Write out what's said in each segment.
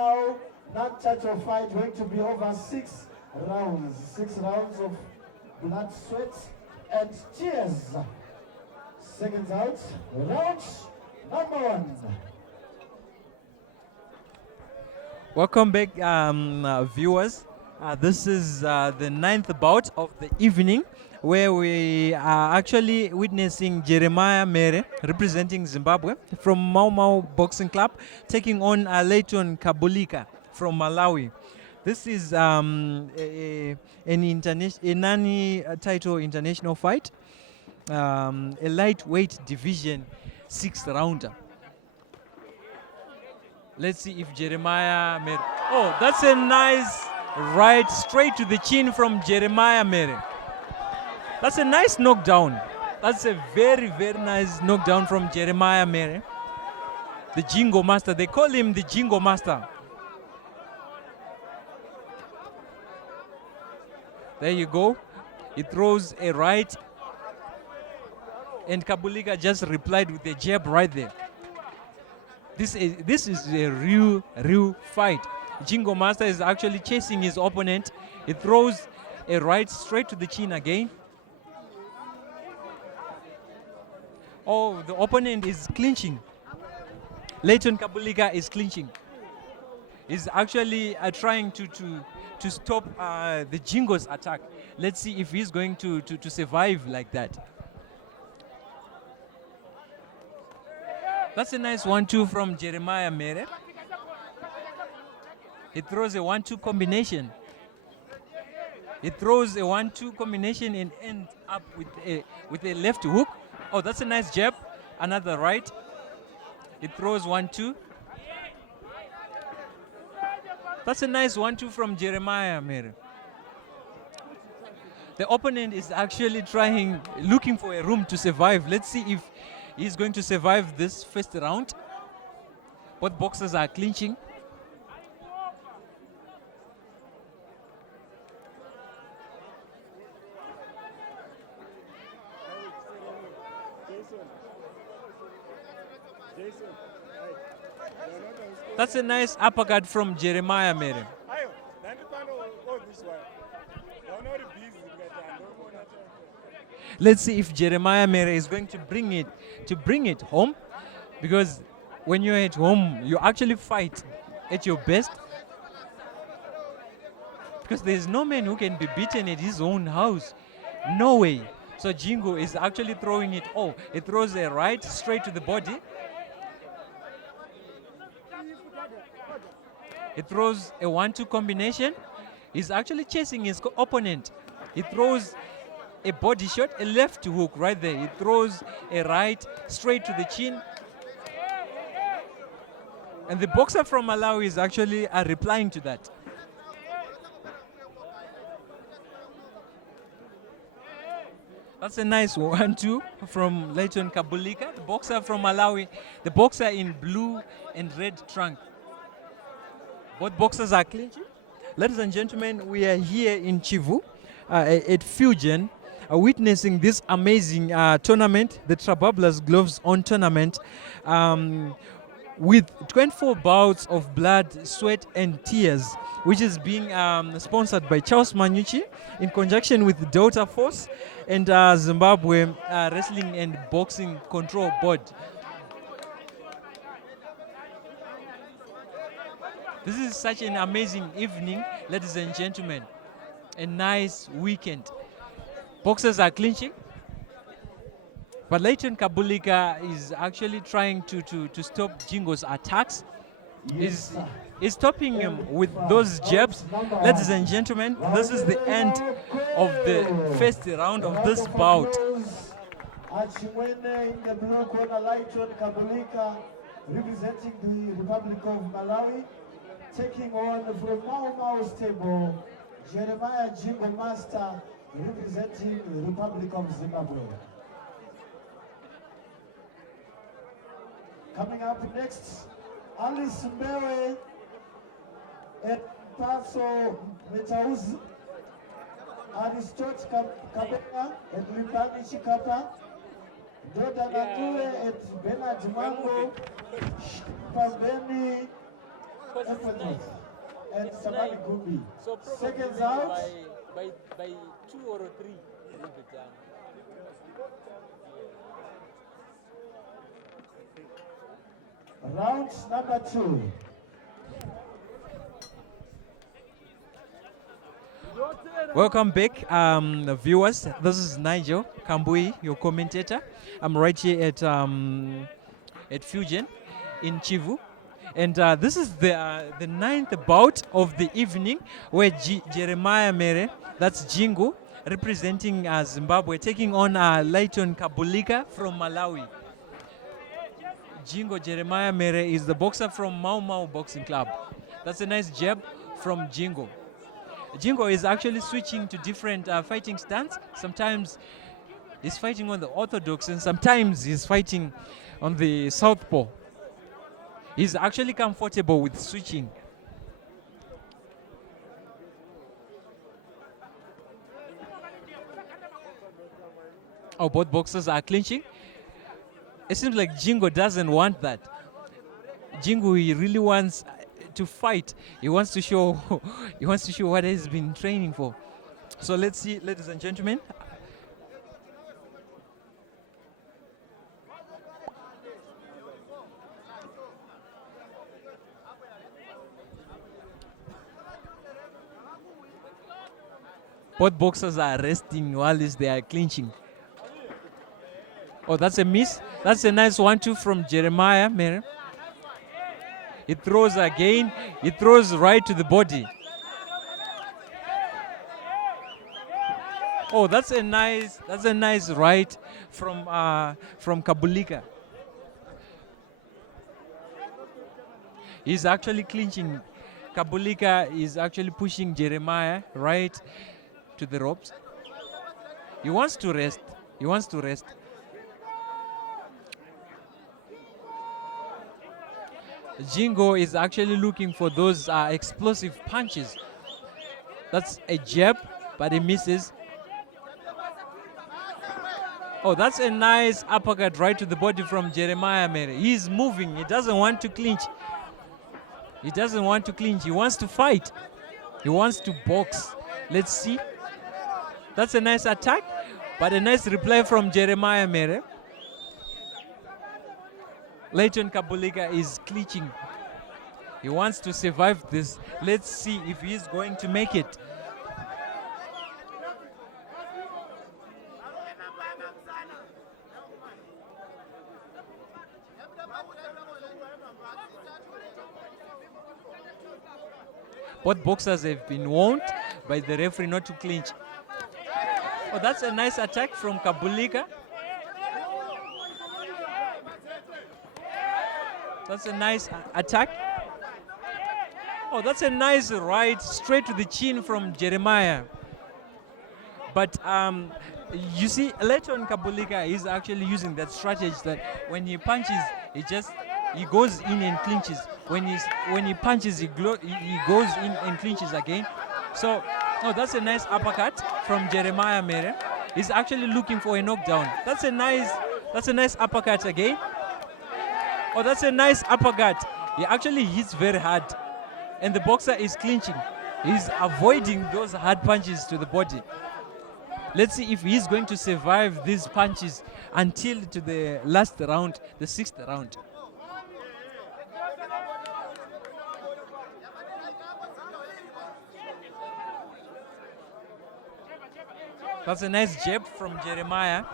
now, non-title fight going to be over 6 rounds. 6 rounds of blood, sweat, and tears. Seconds out, round number 1. Welcome back, viewers. This is the 9th bout of the evening, where we are actually witnessing Jeremiah Mhere, representing Zimbabwe, from Mau Boxing Club, taking on Lyton Kabulika from Malawi. This is a non-title international fight, a lightweight division 6th rounder. Let's see if Jeremiah Mhere. Oh, that's a nice right straight to the chin from Jeremiah Mhere. That's a nice knockdown. That's a very, very nice knockdown from Jeremiah Mhere. The Jingo Master. They call him the Jingo Master. There you go. He throws a right. And Kabulika just replied with a jab right there. This is a real fight. Jingo Master is actually chasing his opponent. He throws a right straight to the chin again. Oh, the opponent is clinching. Lyton Kabulika is clinching. He's actually trying to stop the Jingo's attack. Let's see if he's going to survive like that. That's a nice 1-2 from Jeremiah Mhere. He throws a 1-2 combination. He throws a 1-2 combination and ends up with a left hook. Oh, that's a nice jab. Another right. He throws 1-2. That's a nice 1-2 from Jeremiah Mhere. The opponent is actually looking for a room to survive. Let's see if he's going to survive this first round. Both boxers are clinching. That's a nice uppercut from Jeremiah Mhere. Let's see if Jeremiah Mhere is going to bring it home, because when you're at home, you actually fight at your best, because there's no man who can be beaten at his own house. No way. So Jingo is actually throwing it. Oh, it throws a right straight to the body. It throws a 1-2 combination. He's actually chasing his opponent. He throws a body shot, a left hook right there. He throws a right straight to the chin. And the boxer from Malawi is actually replying to that. That's a nice 1-2 from Lyton Kabulika, the boxer from Malawi, the boxer in blue and red trunk. Both boxers are clinching. Ladies and gentlemen, we are here in Chivu at Fusion, witnessing this amazing tournament, the Trabablas Gloves On tournament, with 24 bouts of blood, sweat, and tears, which is being sponsored by Charles Manyuchi in conjunction with Delta Force and Zimbabwe Wrestling and Boxing Control Board. This is such an amazing evening, ladies and gentlemen. A nice weekend. Boxers are clinching, but Lyton Kabulika is actually trying to stop Jingo's attacks. He's stopping him with those jabs. Ladies and gentlemen, this is the end of the first round of this bout. Achimwene in the blue corner, Lyton Kabulika, representing the Republic of Malawi, taking on from Mau stable, Jeremiah Jingo Master, representing the Republic of Zimbabwe. Coming up next, Alice Mhere at Paso Metauzi, Aristotle Kabena at Limbani Chikapa, Doda Natule at Bernard Mango, Pambeni effortless. And It's Samani 9. Gumbi. So probably Seconds maybe out. by 2 or 3 will be done. Round number 2. Welcome back, viewers. This is Nigel Kambui, your commentator. I'm right here at Fusion in Chivu. And this is the ninth bout of the evening where Jeremiah Mhere, that's Jingo, representing Zimbabwe, taking on Lyton Kabulika from Malawi. Jingo Jeremiah Mhere is the boxer from Mau Mau Boxing Club. That's a nice jab from Jingo. Jingo is actually switching to different fighting stance. Sometimes he's fighting on the orthodox and sometimes he's fighting on the southpaw. He's actually comfortable with switching. Oh, both boxers are clinching. It seems like Jingo doesn't want that. Jingo, he really wants to fight. He wants to show he wants to show what he's been training for. So let's see, ladies and gentlemen. Both boxers are resting while they are clinching. Oh, that's a miss. That's a nice 1-2 from Jeremiah Mhere. He throws again. He throws right to the body. Oh, that's a nice right from Kabulika. He's actually clinching. Kabulika is actually pushing Jeremiah right to the ropes. He wants to rest. He wants to rest. Jingo is actually looking for those explosive punches. That's a jab, but he misses. Oh, that's a nice uppercut right to the body from Jeremiah Mhere. He's moving. He doesn't want to clinch. He doesn't want to clinch. He wants to fight. He wants to box. Let's see. That's a nice attack, but a nice reply from Jeremiah Mhere. Lyton Kabulika is clinching. He wants to survive this. Let's see if he's going to make it. Both boxers have been warned by the referee not to clinch. Oh, that's a nice attack from Kabulika. That's a nice attack. Oh, that's a nice right straight to the chin from Jeremiah. But you see, Lyton Kabulika is actually using that strategy that when he punches, he goes in and clinches. When he punches, he goes in and clinches again. So, oh, that's a nice uppercut from Jeremiah Mhere. He's actually looking for a knockdown. That's a nice uppercut again. Oh, that's a nice uppercut. He actually hits very hard. And the boxer is clinching. He's avoiding those hard punches to the body. Let's see if he's going to survive these punches until to the last round, the 6th round. That's a nice jab from Jeremiah.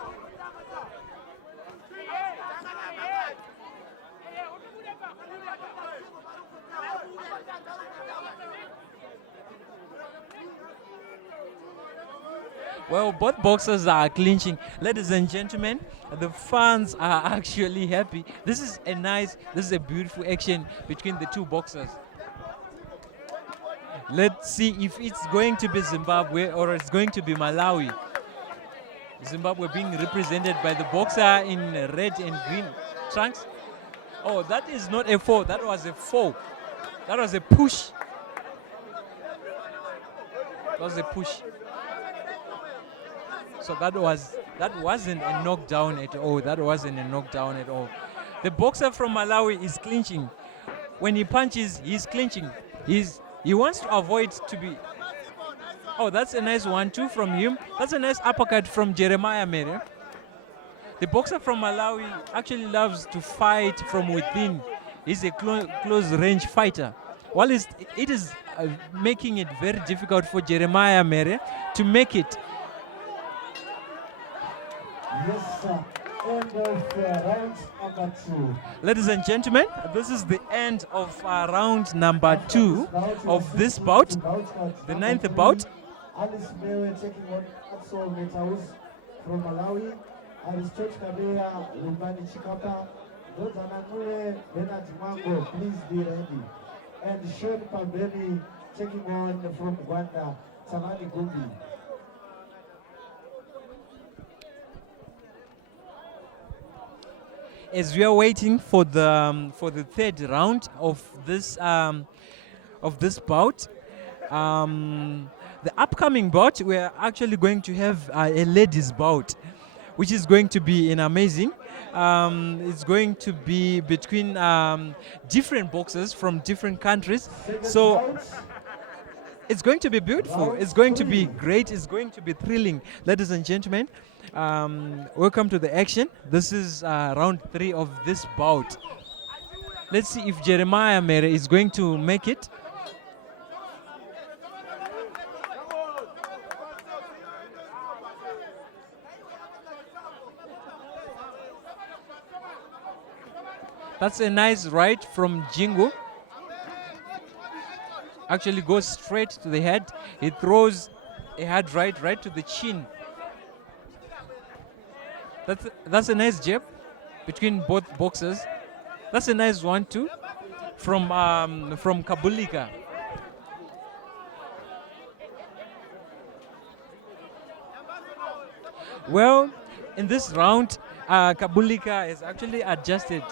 Well, both boxers are clinching. Ladies and gentlemen, the fans are actually happy. This is a beautiful action between the two boxers. Let's see if it's going to be Zimbabwe or it's going to be Malawi. Zimbabwe being represented by the boxer in red and green trunks. Oh, that is not a fall. That was a fall. That was a push. That was a push. So that wasn't a knockdown at all. That wasn't a knockdown at all. The boxer from Malawi is clinching. when he punches, he's clinching. He wants to avoid to be. Oh, that's a nice 1-2 from him. That's a nice uppercut from Jeremiah Mhere. The boxer from Malawi actually loves to fight from within. He's a close range fighter. While it is making it very difficult for Jeremiah Mhere to make it. Yes, sir. End of round number 2. Ladies and gentlemen, this is the end of round number 2 of this bout, the 9th bout. Alice Mhere taking on Axel Metaus from Malawi. Aristotle Kabea, Lumbani Chikapa, Dozananule, Bernard Mango, please be ready. And Sean Pambeni taking on from Rwanda, Tamani Gumbi. As we are waiting for the third round of this bout, the upcoming bout, we are actually going to have a ladies bout, which is going to be amazing. It's going to be between different boxers from different countries. So it's going to be beautiful. It's going to be great. It's going to be thrilling. Ladies and gentlemen, welcome to the action. This is round 3 of this bout. Let's see if Jeremiah Mhere is going to make it. That's a nice right from Jingo. Actually goes straight to the head. He throws a hard right to the chin. That's a nice jab between both boxers. That's a nice 1-2 from Kabulika. Well, in this round, Kabulika is actually adjusted.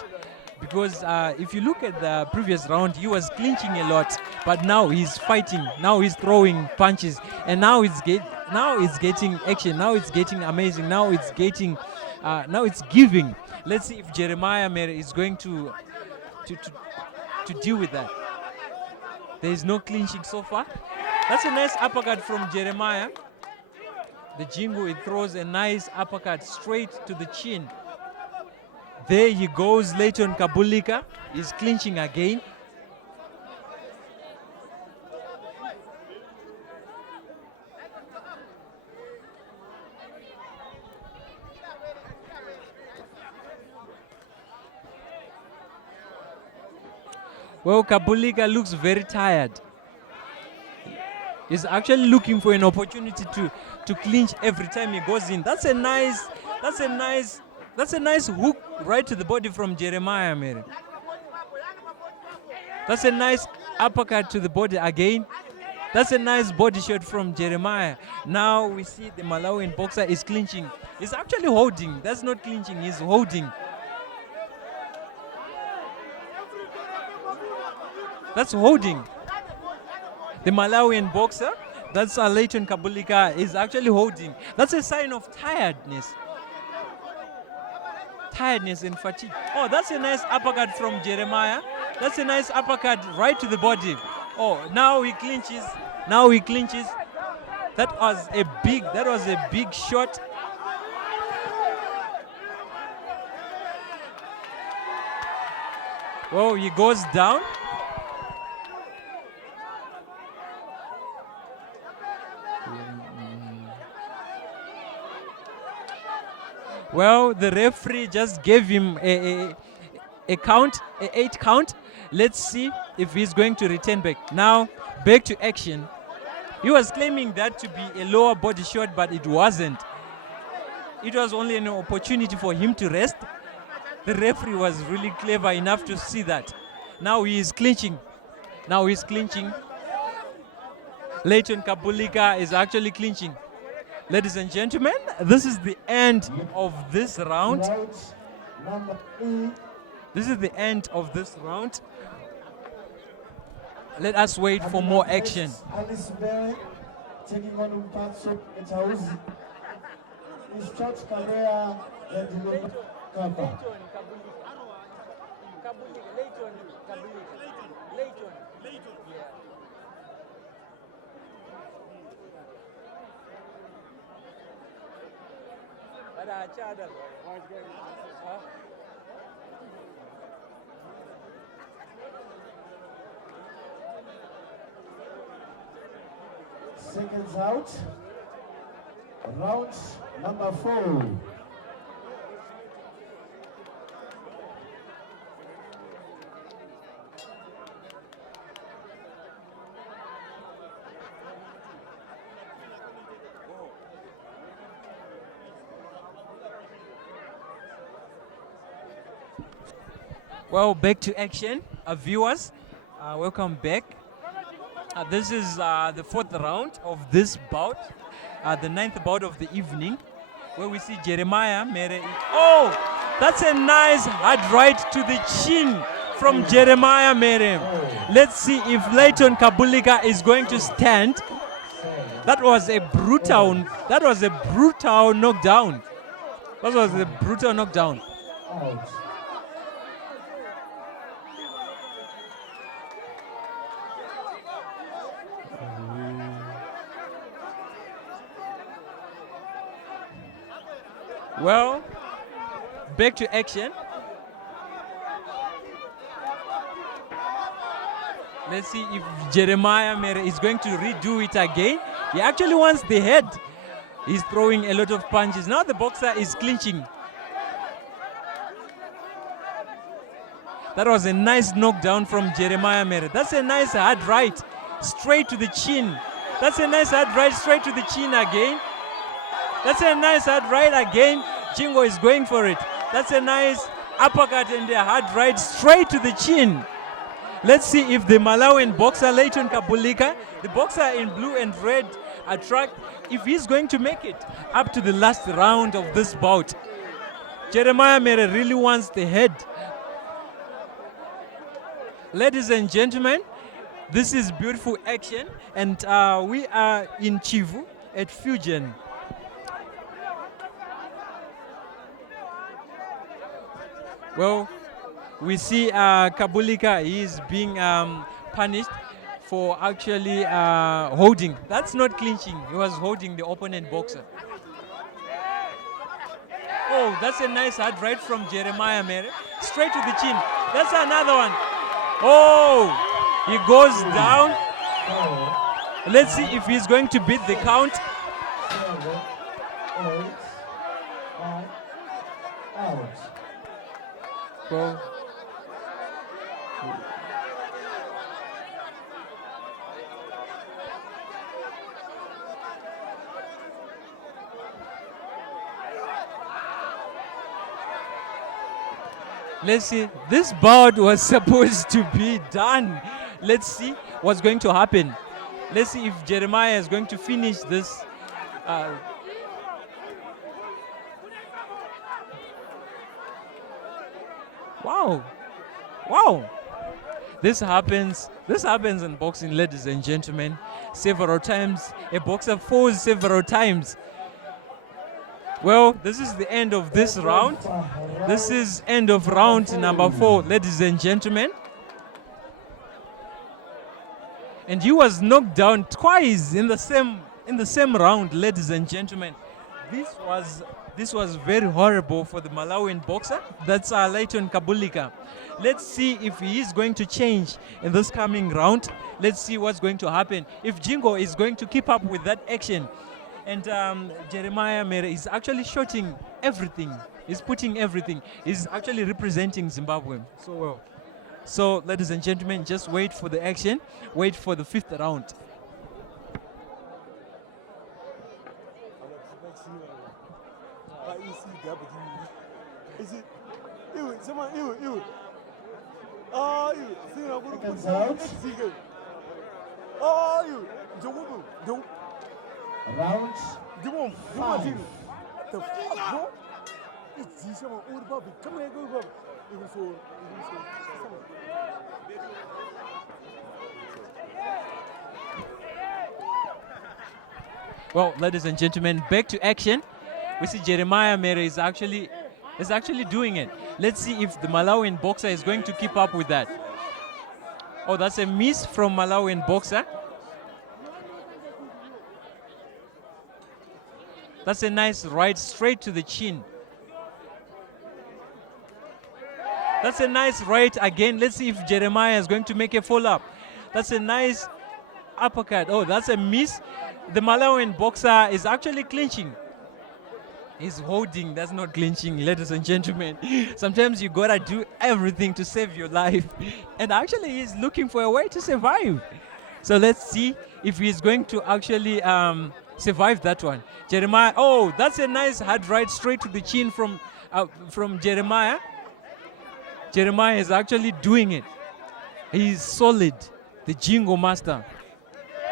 Because if you look at the previous round, he was clinching a lot, but now he's fighting. Now he's throwing punches, and now it's getting action. Now it's getting amazing. Now it's giving. Let's see if Jeremiah Mhere is going to deal with that. There is no clinching so far. That's a nice uppercut from Jeremiah. The Jingo, it throws a nice uppercut straight to the chin. There he goes, Lyton Kabulika is clinching again. Well, Kabulika looks very tired. He's actually looking for an opportunity to clinch every time he goes in. That's a nice hook right to the body from Jeremiah Mhere. That's a nice uppercut to the body again. That's a nice body shot from Jeremiah. Now we see the Malawian boxer is clinching. He's actually holding. That's not clinching, he's holding. That's holding. The Malawian boxer, that's Lyton Kabulika, is actually holding. That's a sign of tiredness. Tiredness and fatigue. Oh, that's a nice uppercut from Jeremiah. That's a nice uppercut right to the body. Oh, now he clinches. Now he clinches. That was a big shot. Well, he goes down. Well, the referee just gave him a count, an 8 count. Let's see if he's going to return back. Now, back to action. He was claiming that to be a lower body shot, but it wasn't. It was only an opportunity for him to rest. The referee was really clever enough to see that. Now he is clinching. Now he's clinching. Lyton Kabulika is actually clinching. Ladies and gentlemen, this is the end of this round. This is the end of this round. Let us wait for more action. Alice Mhere taking on Mpatso Metaus. Aristotle Kabea and Kapa. Seconds out. Round number 4. Well, back to action. Viewers, welcome back. This is the 4th round of this bout, the 9th bout of the evening, where we see Jeremiah Mhere. Oh, that's a nice hard right to the chin from Jeremiah Mhere. Let's see if Lyton Kabulika is going to stand. That was a brutal knockdown. That was a brutal knockdown. Out. Well, back to action. Let's see if Jeremiah Mhere is going to redo it again. He actually wants the head. He's throwing a lot of punches. Now the boxer is clinching. That was a nice knockdown from Jeremiah Mhere. That's a nice hard right, straight to the chin. That's a nice hard right, straight to the chin again. That's a nice hard right again. Jingo is going for it. That's a nice uppercut and a hard right straight to the chin. Let's see if the Malawian boxer Lyton Kabulika, the boxer in blue and red track, if he's going to make it up to the last round of this bout. Jeremiah Mhere really wants the head. Ladies and gentlemen, this is beautiful action, and we are in Chivu at Fusion. Well, we see Kabulika, he is being punished for actually holding. That's not clinching. He was holding the opponent boxer. Oh, that's a nice hard right from Jeremiah Mhere. Straight to the chin. That's another one. Oh, he goes down. Let's see if he's going to beat the count. 7, 8, 9, out. Well, let's see. This bout was supposed to be done. Let's see what's going to happen. Let's see if Jeremiah is going to finish this. Wow. Wow. This happens in boxing, ladies and gentlemen. Several times. A boxer falls several times. Well, this is the end of this round. This is end of round number 4, ladies and gentlemen. And he was knocked down twice in the same round, ladies and gentlemen. This was very horrible for the Malawian boxer. That's Lyton Kabulika. Let's see if he is going to change in this coming round. Let's see what's going to happen. If Jingo is going to keep up with that action. And Jeremiah Mhere is actually shooting everything. He's putting everything. He's actually representing Zimbabwe so well. So, ladies and gentlemen, just wait for the action. Wait for the 5th round. Is it? You, someone, you. Oh, you. Seconds out. Oh, you. Don't. Round Come on. 5. The fuck, bro? It's this one. Old Bobby. Come here, go, Bobby. Even so. Well, ladies and gentlemen, back to action. We see Jeremiah Mhere is actually doing it. Let's see if the Malawian boxer is going to keep up with that. Oh, that's a miss from Malawian boxer. That's a nice right straight to the chin. That's a nice right again. Let's see if Jeremiah is going to make a follow-up. That's a nice uppercut. Oh, that's a miss. The Malawian boxer is actually clinching. He's holding, that's not clinching, ladies and gentlemen. Sometimes you gotta do everything to save your life. And actually he's looking for a way to survive. So let's see if he's going to actually survive that one. Jeremiah, oh, that's a nice hard right straight to the chin from Jeremiah. Jeremiah is actually doing it. He's solid, the Jingo master.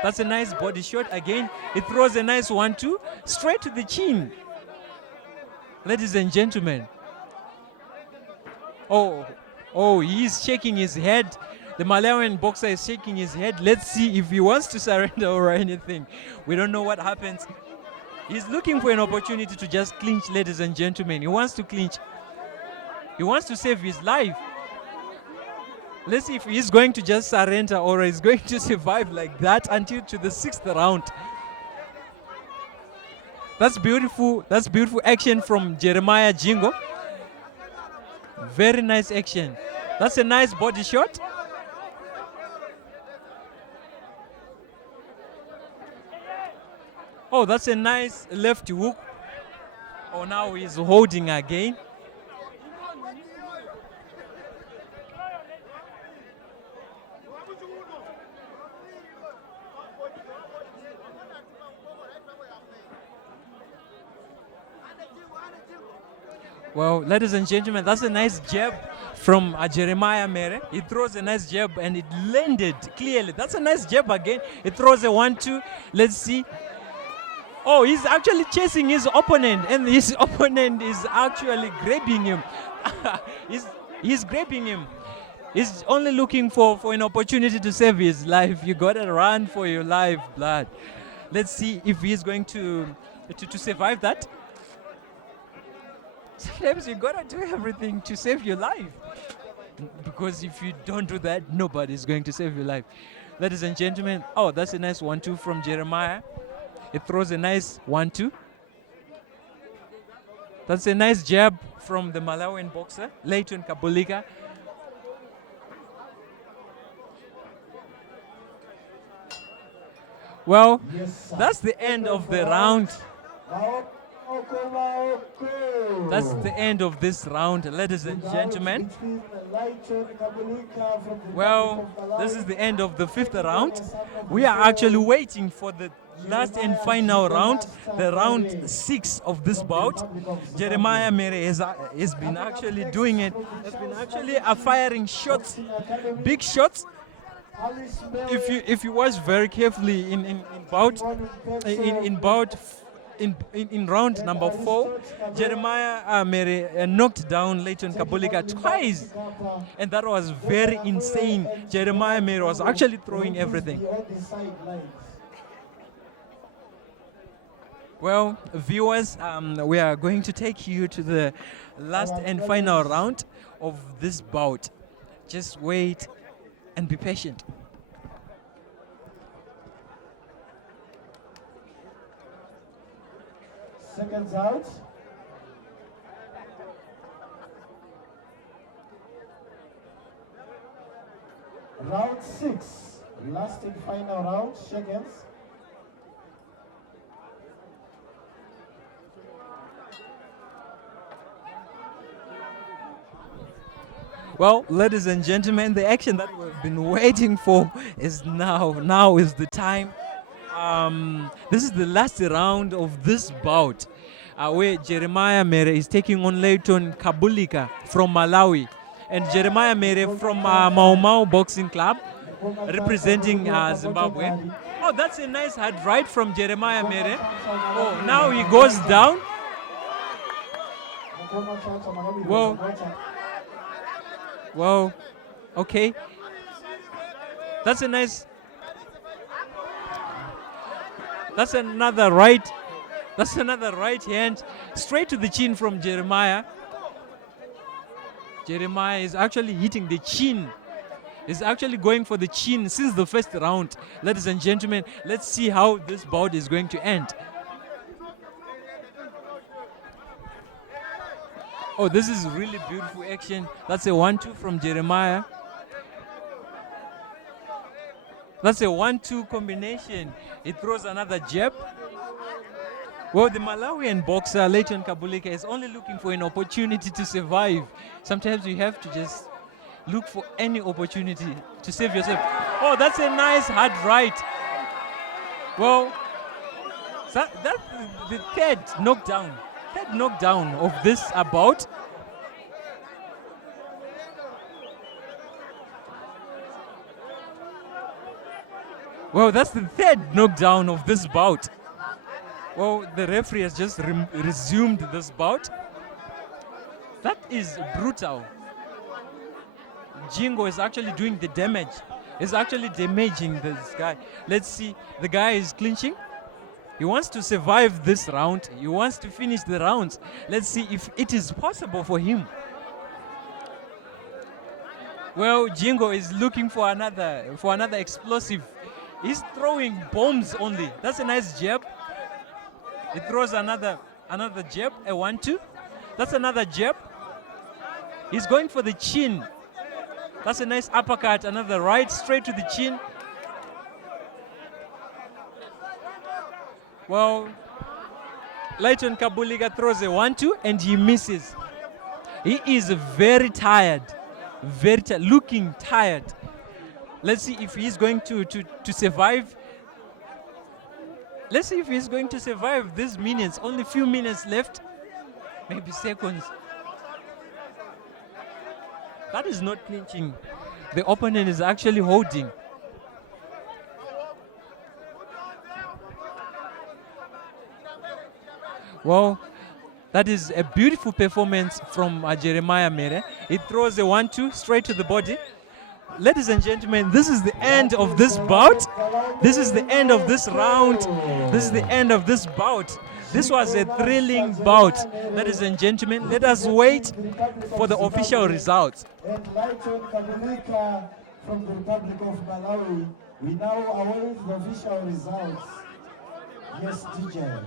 That's a nice body shot again. He throws a nice 1-2 straight to the chin. Ladies and gentlemen. Oh, he's shaking his head. The Malawian boxer is shaking his head. Let's see if he wants to surrender or anything. We don't know what happens. He's looking for an opportunity to just clinch, ladies and gentlemen. He wants to clinch. He wants to save his life. Let's see if he's going to just surrender or he's going to survive like that until to the 6th round. That's beautiful. That's beautiful action from Jeremiah Jingo. Very nice action. That's a nice body shot. Oh, that's a nice left hook. Oh, now he's holding again. Well, ladies and gentlemen, that's a nice jab from Jeremiah Mhere. He throws a nice jab and it landed clearly. That's a nice jab again. He throws a 1-2. Let's see. Oh, he's actually chasing his opponent and his opponent is actually grabbing him. he's grabbing him. He's only looking for an opportunity to save his life. You gotta run for your life, blood. Let's see if he's going to survive that. Sometimes you gotta do everything to save your life. Because if you don't do that, nobody's going to save your life. Ladies and gentlemen, oh, that's a nice 1-2 from Jeremiah. It throws a nice 1-2. That's a nice jab from the Malawian boxer, Lyton Kabulika. Well, that's the end of the round. That's the end of this round, ladies and gentlemen. Well, this is the end of the 5th round. We are actually waiting for the last and final round, the round 6 of this bout. Jeremiah Mhere has been actually doing it. Has been actually firing shots, big shots. If you watch very carefully in round number 4, Jeremiah Mhere knocked down Lyton Kabulika twice, and that was very insane. Jeremiah Mhere was actually throwing everything. Well, viewers, we are going to take you to the last and final round of this bout. Just wait and be patient. Seconds out. Round 6, last and final round, seconds. Well, ladies and gentlemen, the action that we've been waiting for is now. Now is the time. This is the last round of this bout, where Jeremiah Mhere is taking on Lyton Kabulika from Malawi, and Jeremiah Mhere from Mau Mau Boxing Club, representing Zimbabwe. Oh, that's a nice hard right from Jeremiah Mhere. Oh, now he goes down. Whoa, okay. That's a nice. That's another right. That's another right hand straight to the chin from Jeremiah. Jeremiah is actually hitting the chin is actually going for the chin since the first round. Ladies and gentlemen, let's see how this bout is going to end. Oh, this is really beautiful action. That's a 1-2 from Jeremiah. That's a 1-2 combination. He throws another jab. Well, the Malawian boxer, Lyton Kabulika, is only looking for an opportunity to survive. Sometimes you have to just look for any opportunity to save yourself. Oh, that's a nice hard right. Well, that's the third knockdown of this bout. Well, that's the third knockdown of this bout. Well, the referee has just resumed this bout. That is brutal. Jingo is actually doing the damage. He's actually damaging this guy. Let's see. The guy is clinching. He wants to survive this round. He wants to finish the rounds. Let's see if it is possible for him. Well, Jingo is looking for another explosive. He's throwing bombs only. That's a nice jab. He throws another jab, a 1-2. That's another jab. He's going for the chin. That's a nice uppercut, another right straight to the chin. Well, Lyton Kabulika throws a 1-2 and he misses. He is very tired, looking tired. Let's see if he's going to survive. Let's see if he's going to survive these minutes. Only a few minutes left, maybe seconds. That is not clinching. The opponent is actually holding. Well, that is a beautiful performance from Jeremiah Mhere. He throws a 1-2 straight to the body. Ladies and gentlemen, this is the end of this bout. This is the end of this round. This is the end of this bout. This was a thrilling bout. Ladies and gentlemen, let us wait for the official results. And Lyton Kabulika from the Republic of Malawi, we now await the official results. Yes, DJ.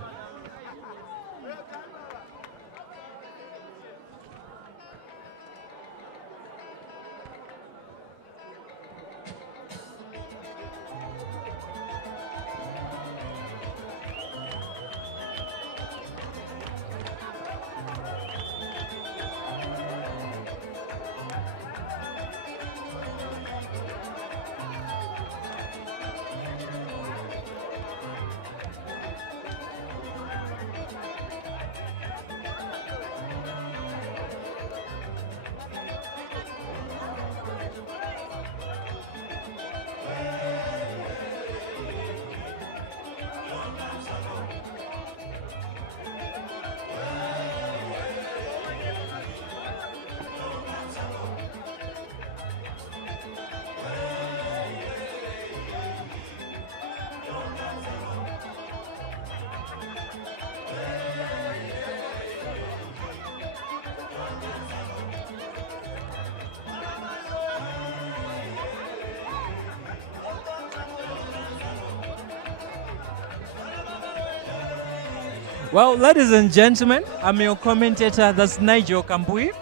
Well, ladies and gentlemen, I'm your commentator, that's Nigel Kambui.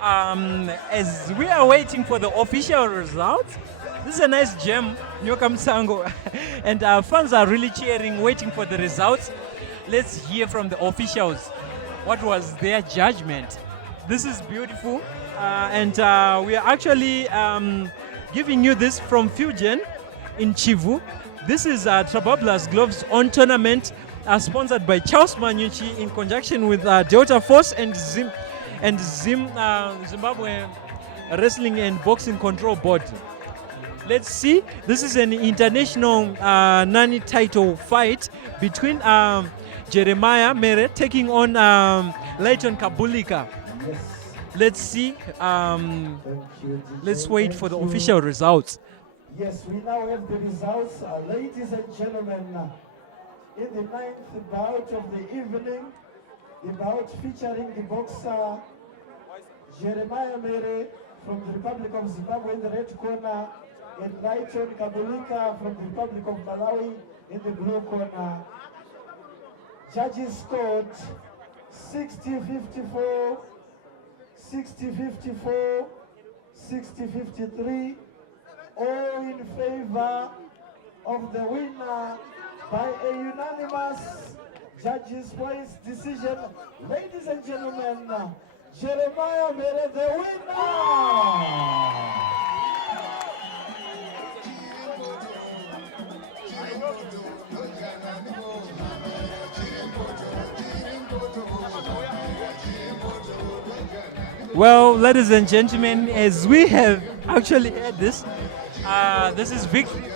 As we are waiting for the official results, this is a nice gem, Nyoka Msango, and our fans are really cheering, waiting for the results. Let's hear from the officials. What was their judgment? This is beautiful, and we are actually giving you this from Fujian in Chivu. This is Trabablas Gloves on tournament, sponsored by Charles Manyuchi in conjunction with Delta Force and Zimbabwe Wrestling and Boxing Control Board. Let's see. This is an international Nani title fight between Jeremiah Mhere taking on Lyton Kabulika. Yes. Let's see. Thank you, DJ. Let's wait for the Thank you. official results. Yes, we now have the results. Ladies and gentlemen, in the 9th bout of the evening, the bout featuring the boxer Jeremiah Mhere from the Republic of Zimbabwe in the red corner, and Lyton Kabulika from the Republic of Malawi in the blue corner. Judges scored 60-54, 60-54, 60-53, all in favor of the winner by a unanimous judges' points decision. Ladies and gentlemen, Jeremiah Mhere, the winner! Well, ladies and gentlemen, as we have actually had this is victory